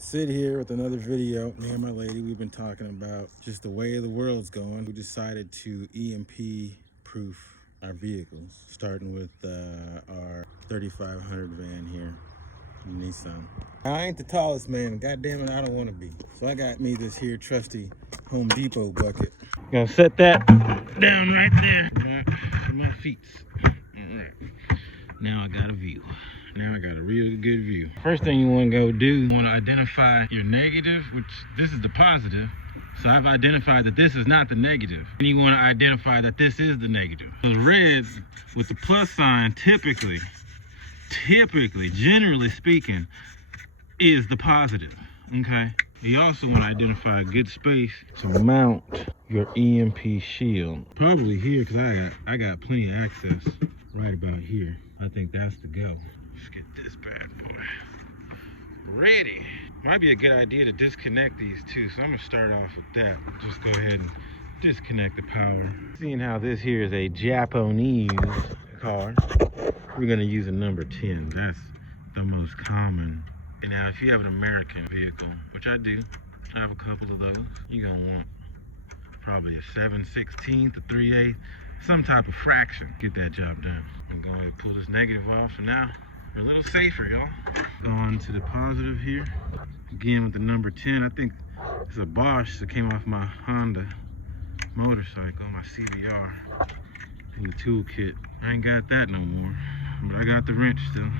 Sid here with another video. Me and my lady, we've been talking about just the way the world's going. We decided to EMP proof our vehicles, starting with our 3500 van here, Nissan. I ain't the tallest man, goddamn it, I don't want to be. So I got me this here trusty Home Depot bucket. Gonna set that down right there for my feet. All right, now I got a view. Now I got a really good view. First thing you want to go do, you want to identify your negative, which this is the positive. So I've identified that this is not the negative. And you want to identify that this is the negative. The red with the plus sign typically, generally speaking, is the positive, okay? You also want to identify a good space to mount your EMP shield. Probably here, because I got plenty of access right about here. I think that's the go. Let's get this bad boy ready. Might be a good idea to disconnect these two, so I'm gonna start off with that. Just go ahead and disconnect the power. Seeing how this here is a Japanese car, we're gonna use a number 10. That's the most common. And now if you have an American vehicle, which I do, I have a couple of those, you're gonna want probably a 7/16, a 3/8, some type of fraction. Get that job done. I'm going to pull this negative off, so now we're a little safer, y'all. Go on to the positive here. Again with the number 10. I think it's a Bosch that came off my Honda motorcycle, my CBR, in the toolkit. I ain't got that no more, but I got the wrench still.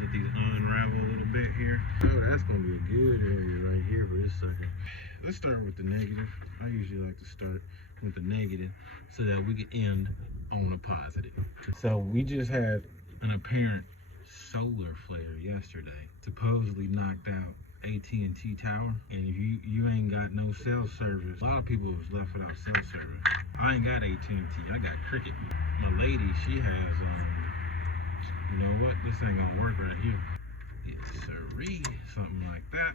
Let these unravel a little bit here. Oh, that's gonna be a good area right here for this sucker. Let's start with the negative. I usually like to start with the negative so that we can end on a positive. So we just had an apparent solar flare yesterday. Supposedly knocked out AT&T tower, and if you ain't got no cell service, a lot of people have left without cell service. I ain't got AT&T, I got Cricket. My lady, she has you know what, this ain't gonna work right here. It's siree, something like that.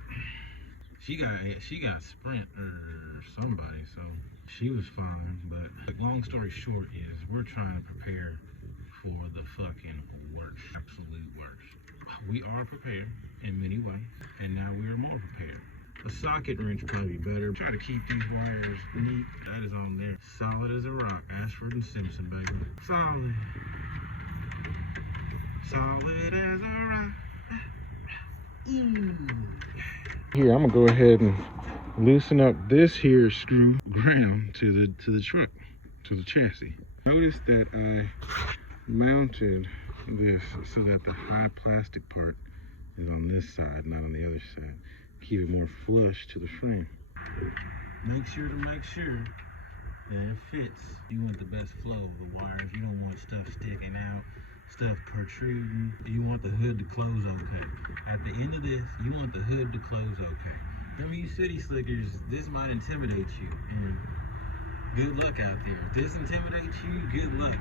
She got Sprint or somebody, so she was fine. But long story short is we're trying to prepare for the fucking worst, absolute worst. We are prepared in many ways, and now we are more prepared. A socket wrench probably better. Try to keep these wires neat. That is on there, solid as a rock. Ashford and Simpson, baby. Solid. Solid as a rock. Here, I'm gonna go ahead and loosen up this here screw ground to the truck, to the chassis. Notice that I mounted this so that the high plastic part is on this side, not on the other side. Keep it more flush to the frame. Make sure that it fits. You want the best flow of the wires. You don't want stuff sticking out, stuff protruding. You want the hood to close okay. At the end of this, you want the hood to close okay. Some of you city slickers, this might intimidate you, and good luck out there. If this intimidates you, good luck.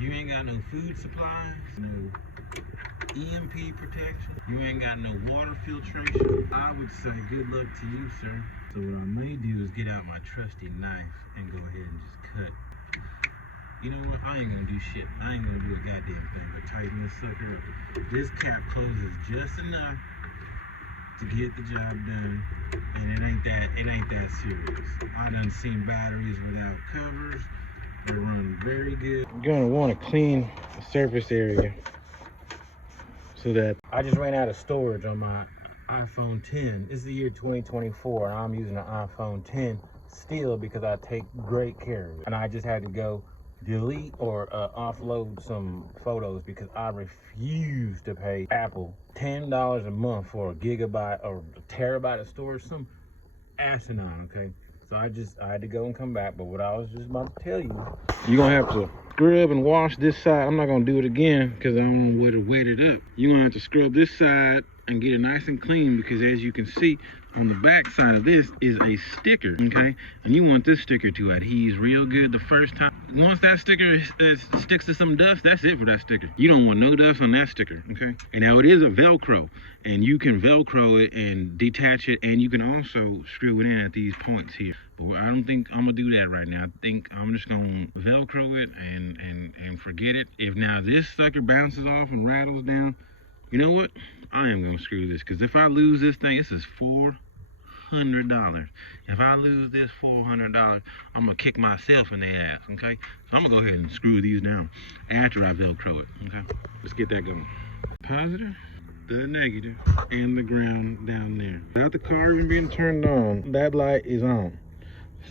You ain't got no food supplies, no EMP protection, you ain't got no water filtration, I would say good luck to you, sir. So what I may do is get out my trusty knife and go ahead and just cut. You know what, I ain't gonna do shit. I ain't gonna do a goddamn thing but tighten this sucker up. This cap closes just enough to get the job done, and it ain't that serious. I done seen batteries without covers. They run very good. You're gonna want to clean the surface area so that I just ran out of storage on my iPhone 10. This is the year 2024, and I'm using an iPhone 10 still because I take great care of it. And I just had to go delete or offload some photos because I refuse to pay Apple $10 a month for a gigabyte or a terabyte of storage. Some asinine, okay? So I had to go and come back. But what I was just about to tell you, you're gonna have to scrub and wash this side. I'm not gonna do it again because I don't want to wet it up. You're gonna have to scrub this side and get it nice and clean, because as you can see on the back side of this is a sticker, okay? And you want this sticker to adhere real good the first time. Once that sticker sticks to some dust, that's it for that sticker. You don't want no dust on that sticker, okay? And now it is a Velcro, and you can Velcro it and detach it, and you can also screw it in at these points here. But I don't think I'm gonna do that right now. I think I'm just gonna Velcro it and forget it. If now this sucker bounces off and rattles down, You know what? I am gonna screw this, because if I lose this thing, this is $400. If I lose this $400, I'm gonna kick myself in the ass, okay? So I'm gonna go ahead and screw these down after I Velcro it, okay? Let's get that going. Positive, the negative, and the ground down there. Without the car even being turned on, that light is on.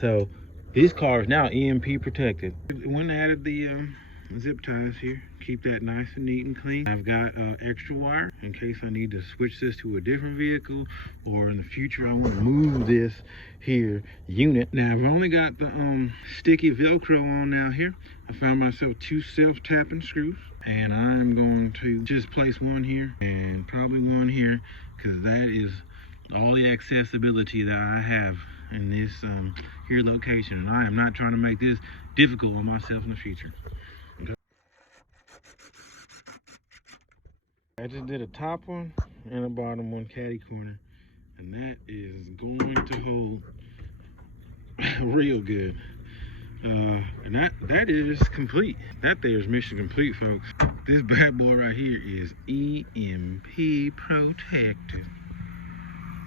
So this car is now EMP protected. When I added the zip ties here, keep that nice and neat and clean. I've got extra wire in case I need to switch this to a different vehicle, or in the future I want to move this here unit. Now I've only got the sticky Velcro on now here. I found myself 2 self-tapping screws, and I'm going to just place one here and probably one here, because that is all the accessibility that I have in this here location, and I am not trying to make this difficult on myself in the future. Okay. I just did a top one and a bottom one caddy corner, and that is going to hold real good. And that is complete. That there is mission complete, folks. This bad boy right here is EMP protected.